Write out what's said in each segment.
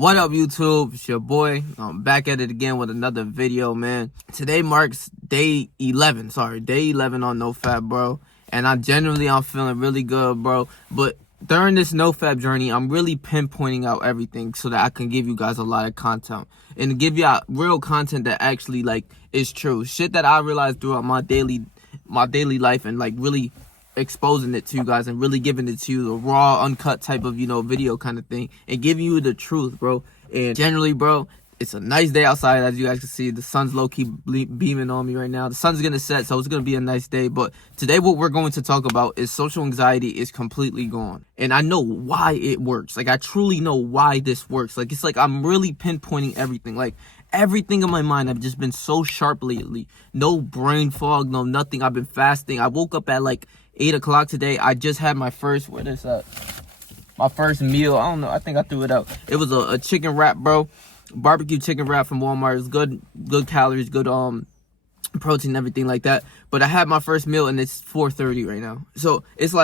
What up, YouTube? It's your boy. I'm back at it again with another video, man. Today marks day 11 on No Fap, bro. And I'm feeling really good, bro. But during this No Fap journey, I'm really pinpointing out everything so that I can give you guys a lot of content and give you out real content that actually is true. Shit that I realized throughout my daily life, and really exposing it to you guys and really giving it to you, the raw, uncut type of, video kind of thing, and giving you the truth, bro. And generally, bro, it's a nice day outside. As you guys can see, the sun's low-key beaming on me right now. The sun's gonna set, so it's gonna be a nice day. But today what we're going to talk about is social anxiety is completely gone. And I know why it works. I truly know why this works. It's like I'm really pinpointing everything. Everything in my mind, I've just been so sharp lately. No brain fog, no nothing. I've been fasting. I woke up at 8 o'clock today. I just had my first, my first meal. I don't know, I think I threw it out. It was a chicken wrap, bro. Barbecue chicken wrap from Walmart. It's good calories, good protein, everything like that. But I had my first meal and it's 4:30 right now. So it's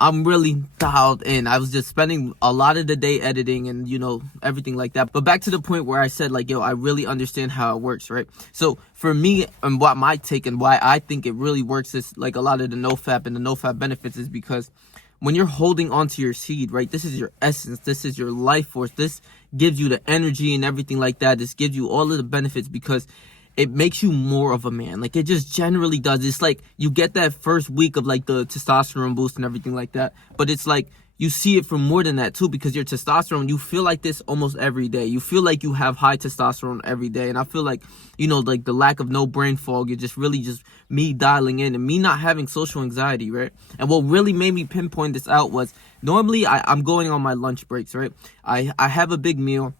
I'm really dialed in. I was just spending a lot of the day editing and, everything like that. But back to the point where I said, yo, I really understand how it works, right? So for me, and what my take and why I think it really works is a lot of the No Fap and the No Fap benefits is because when you're holding onto your seed, right, this is your essence. This is your life force. This gives you the energy and everything like that. This gives you all of the benefits because it makes you more of a man. It just generally does. It's you get that first week of the testosterone boost and everything like that. But it's you see it from more than that too, because your testosterone, you feel like this almost every day. You feel like you have high testosterone every day. And I feel the lack of no brain fog, it's just really just me dialing in and me not having social anxiety, right? And what really made me pinpoint this out was normally I'm going on my lunch breaks, right? I have a big meal.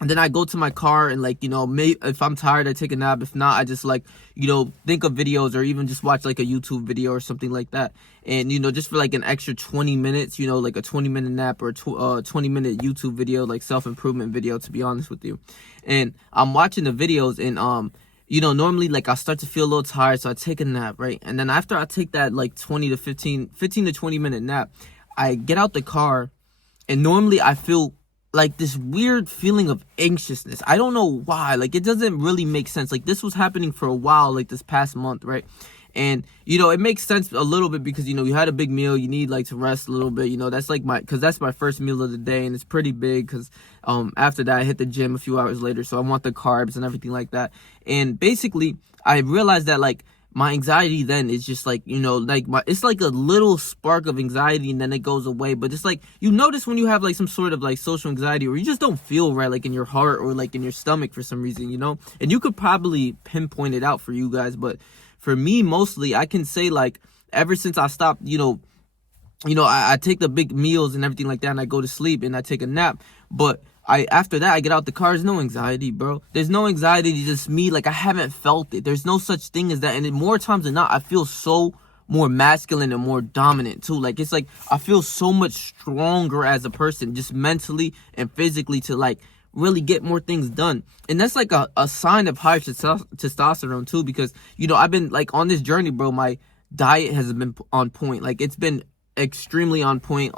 And then I go to my car and maybe if I'm tired, I take a nap. If not, I just think of videos or even just watch a YouTube video or something like that. And, just for an extra 20 minutes, a 20-minute nap or a 20-minute YouTube video, self-improvement video, to be honest with you. And I'm watching the videos and, normally I start to feel a little tired. So I take a nap, right? And then after I take that 15 to 20 minute nap, I get out the car and normally I feel this weird feeling of anxiousness. I don't know why. It doesn't really make sense. This was happening for a while, this past month, right? And, it makes sense a little bit because, you had a big meal. You need, to rest a little bit. That's because that's my first meal of the day. And it's pretty big because after that, I hit the gym a few hours later. So I want the carbs and everything like that. And basically, I realized that, my anxiety then is just it's a little spark of anxiety and then it goes away. But it's you notice when you have some sort of social anxiety or you just don't feel right in your heart or in your stomach for some reason, and you could probably pinpoint it out for you guys. But for me, mostly I can say ever since I stopped, I take the big meals and everything like that and I go to sleep and I take a nap. But after that, I get out the car. There's no anxiety, bro. There's no anxiety. It's just me. I haven't felt it. There's no such thing as that. And more times than not, I feel so more masculine and more dominant too. It's I feel so much stronger as a person, just mentally and physically to really get more things done. And that's a sign of high testosterone too, because, I've been on this journey, bro. My diet has been on point. It's been extremely on point.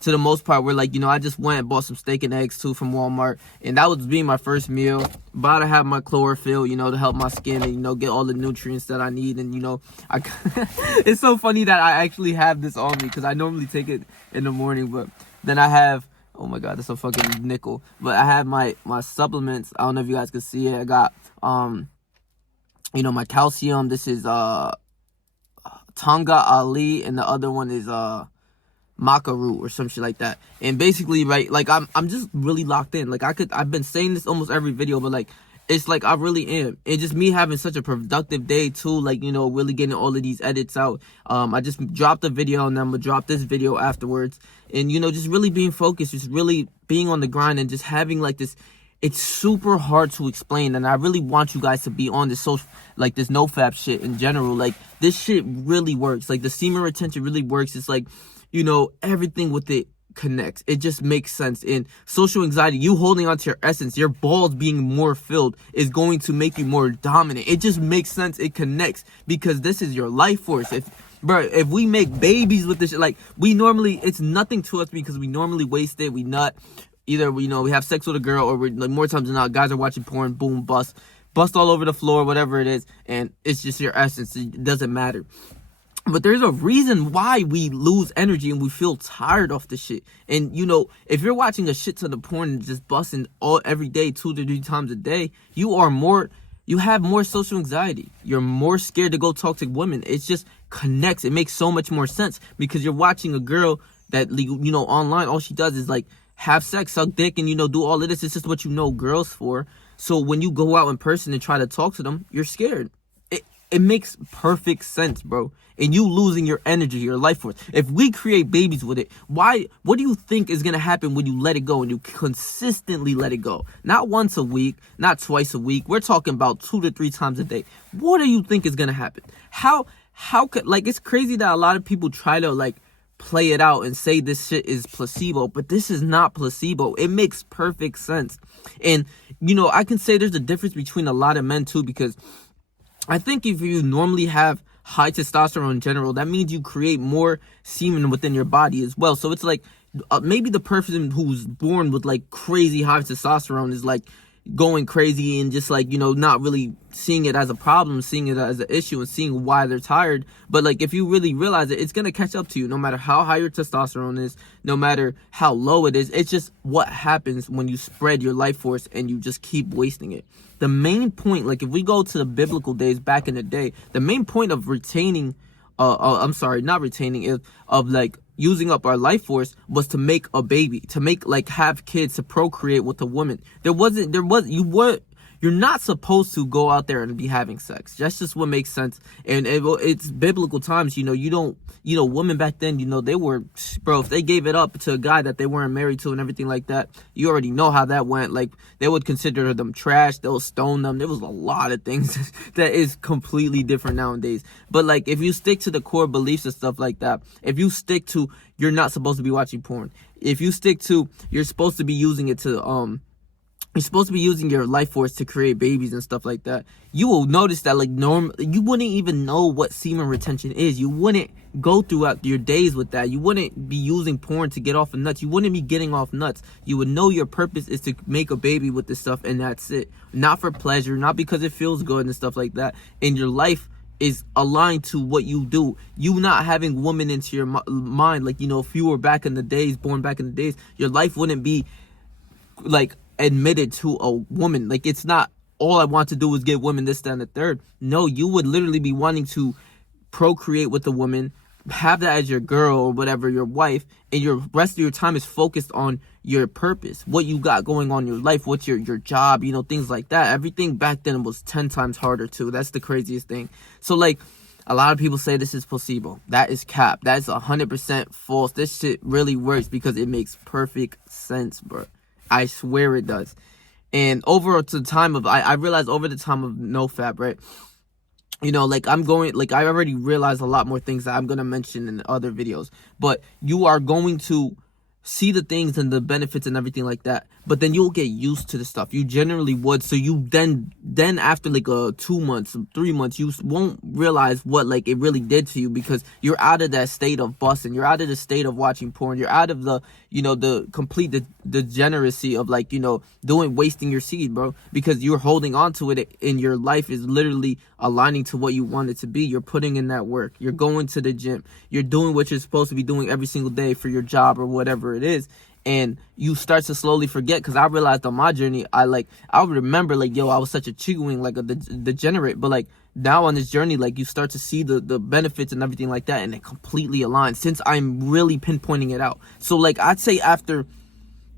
To the most part, where I just went and bought some steak and eggs too from Walmart, and that was being my first meal. About to have my chlorophyll, to help my skin and get all the nutrients that I need. And it's so funny that I actually have this on me because I normally take it in the morning, but then I have, oh my god, that's a fucking nickel. But I have my supplements. I don't know if you guys can see it. I got my calcium. This is Tonga Ali, and the other one is maca root or some shit like that. And basically, right, I'm just really locked in. I've been saying this almost every video, but it's I really am. And just me having such a productive day too, really getting all of these edits out. I just dropped a video and then I'm gonna drop this video afterwards. And just really being focused, just really being on the grind and just having this. It's super hard to explain, and I really want you guys to be on this social, this No Fap shit in general. This shit really works. The semen retention really works. It's everything with it connects. It just makes sense. In social anxiety, you holding on to your essence, your balls being more filled is going to make you more dominant. It just makes sense. It connects because this is your life force. If we make babies with this shit, we normally, it's nothing to us because we normally waste it. We nut. either, you know, we have sex with a girl, or we're, like, more times than not, guys are watching porn, boom, bust all over the floor, whatever it is, and it's just your essence. It doesn't matter. But there's a reason why we lose energy and we feel tired off the shit. And, you know, if you're watching a shit ton of porn and just busting every day, 2 to 3 times a day, you have more social anxiety. You're more scared to go talk to women. It just connects. It makes so much more sense because you're watching a girl that, you know, online, all she does is, like, have sex, suck dick, and, you know, do all of this. It's just what you know girls for. So when you go out in person and try to talk to them, you're scared. It makes perfect sense, bro. And you losing your energy, your life force. If we create babies with it, what do you think is going to happen when you let it go and you consistently let it go? Not once a week, not twice a week. We're talking about 2 to 3 times a day. What do you think is going to happen? How could, like, it's crazy that a lot of people try to, like, play it out and say this shit is placebo, but this is not placebo. It makes perfect sense. And, you know, I can say there's a difference between a lot of men too, because I think if you normally have high testosterone in general, that means you create more semen within your body as well. So it's like, maybe the person who's born with, like, crazy high testosterone is, like, going crazy and just, like, you know, not really seeing it as a problem, seeing it as an issue, and seeing why they're tired. But, like, if you really realize it, it's gonna catch up to you no matter how high your testosterone is, no matter how low it is. It's just what happens when you spread your life force and you just keep wasting it. The main point, like, if we go to the biblical days back in the day, the main point of retaining, of like using up our life force was to make a baby, to make, like, have kids, to procreate with a woman. You're not supposed to go out there and be having sex. That's just what makes sense. And it's biblical times, you know, women back then, you know, they were, bro, if they gave it up to a guy that they weren't married to and everything like that, you already know how that went. Like, they would consider them trash. They'll stone them. There was a lot of things that is completely different nowadays. But, like, if you stick to the core beliefs and stuff like that, if you stick to, you're not supposed to be watching porn. If you stick to, you're supposed to be using it to, you're supposed to be using your life force to create babies and stuff like that, you will notice that, like, you wouldn't even know what semen retention is. You wouldn't go throughout your days with that. You wouldn't be using porn to get off of nuts. You wouldn't be getting off nuts. You would know your purpose is to make a baby with this stuff, and that's it. Not for pleasure, not because it feels good and stuff like that. And your life is aligned to what you do. You not having women into your mind, like, you know, if you were born back in the days, your life wouldn't be, like, admitted to a woman. Like, it's not, all I want to do is get women, this, that, and the third. No, you would literally be wanting to procreate with a woman, have that as your girl or whatever, your wife, and your rest of your time is focused on your purpose, what you got going on in your life, what's your job, you know, things like that. Everything back then was 10 times harder too. That's the craziest thing. So, like, a lot of people say this is placebo. That is cap. That is 100% false. This shit really works because it makes perfect sense, bro. I swear it does. And over to the time of, I realized over the time of No Fap, right? You know, like, I already realized a lot more things that I'm going to mention in other videos. But you are going to see the things and the benefits and everything like that, but then you'll get used to the stuff. You generally would. So you then after, like, 2 months, 3 months, you won't realize what, like, it really did to you, because you're out of that state of busting. You're out of the state of watching porn. You're out of the, you know, the complete degeneracy of, like, you know, wasting your seed, bro, because you're holding on to it, and your life is literally aligning to what you want it to be. You're putting in that work. You're going to the gym. You're doing what you're supposed to be doing every single day for your job or whatever it is. And you start to slowly forget, because I realized on my journey, I remember, like, yo, I was such a chewing, like, a degenerate. But, like, now on this journey, like, you start to see the benefits and everything like that, and it completely aligns since I'm really pinpointing it out. So, like, I'd say after,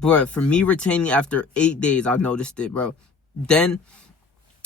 bro, for me retaining after 8 days, I noticed it, bro. Then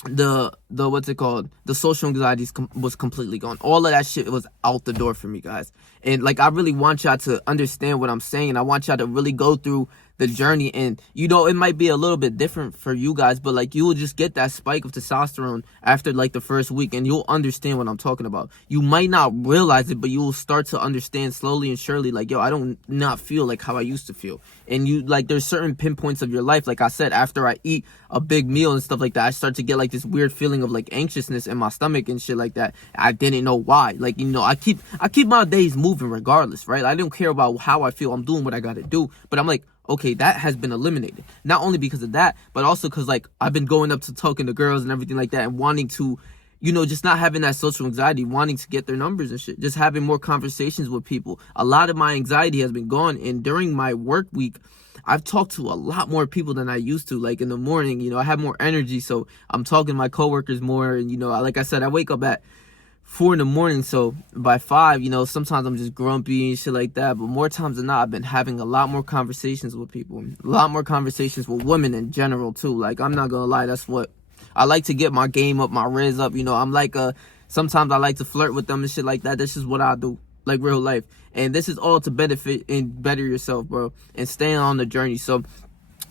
the what's it called, the social anxiety was completely gone. All of that shit was out the door for me, guys. And, like, I really want y'all to understand what I'm saying. I want y'all to really go through the journey, and, you know, it might be a little bit different for you guys, but, like, you will just get that spike of testosterone after, like, the first week, and you'll understand what I'm talking about. You might not realize it, but you will start to understand slowly and surely, like, yo, I don't not feel like how I used to feel. And you, like, there's certain pinpoints of your life, like I said, after I eat a big meal and stuff like that, I start to get, like, this weird feeling of, like, anxiousness in my stomach and shit like that. I didn't know why. Like, you know, I keep my days moving regardless, right? I don't care about how I feel. I'm doing what I gotta do. But I'm like, okay, that has been eliminated. Not only because of that, but also because, like, I've been going up to talking to girls and everything like that and wanting to, you know, just not having that social anxiety, wanting to get their numbers and shit, just having more conversations with people. A lot of my anxiety has been gone, and during my work week, I've talked to a lot more people than I used to. Like in the morning, you know, I have more energy, so I'm talking to my coworkers more, and, you know, like I said, I wake up at 4 in the morning, so by 5, you know, sometimes I'm just grumpy and shit like that, but more times than not, I've been having a lot more conversations with people, a lot more conversations with women in general too. Like, I'm not gonna lie, that's what I like to get my game up, my riz up, you know. I'm like sometimes I like to flirt with them and shit like that. That's just what I do, like real life, and this is all to benefit and better yourself, bro, and staying on the journey. So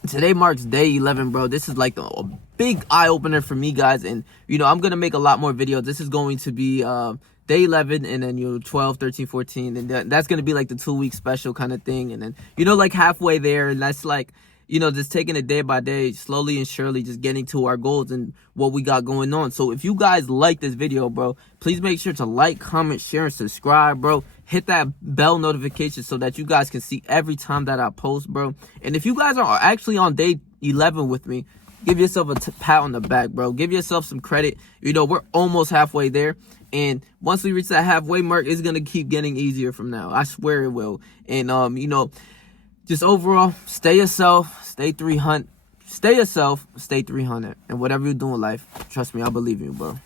today marks day 11, bro. This is like a big eye-opener for me, guys, and, you know, I'm gonna make a lot more videos. This is going to be day 11, and then, you know, 12, 13, 14, and that's gonna be like the 2-week special kind of thing, and then, you know, like halfway there, and that's like, you know, just taking it day by day, slowly and surely, just getting to our goals and what we got going on. So if you guys like this video, bro, please make sure to like, comment, share, and subscribe, bro. Hit that bell notification so that you guys can see every time that I post, bro. And if you guys are actually on day 11 with me, give yourself a pat on the back, bro. Give yourself some credit. You know, we're almost halfway there. And once we reach that halfway mark, it's going to keep getting easier from now. I swear it will. And, you know, just overall, stay yourself, stay 300. Stay yourself, stay 300. And whatever you do in life, trust me, I believe in you, bro.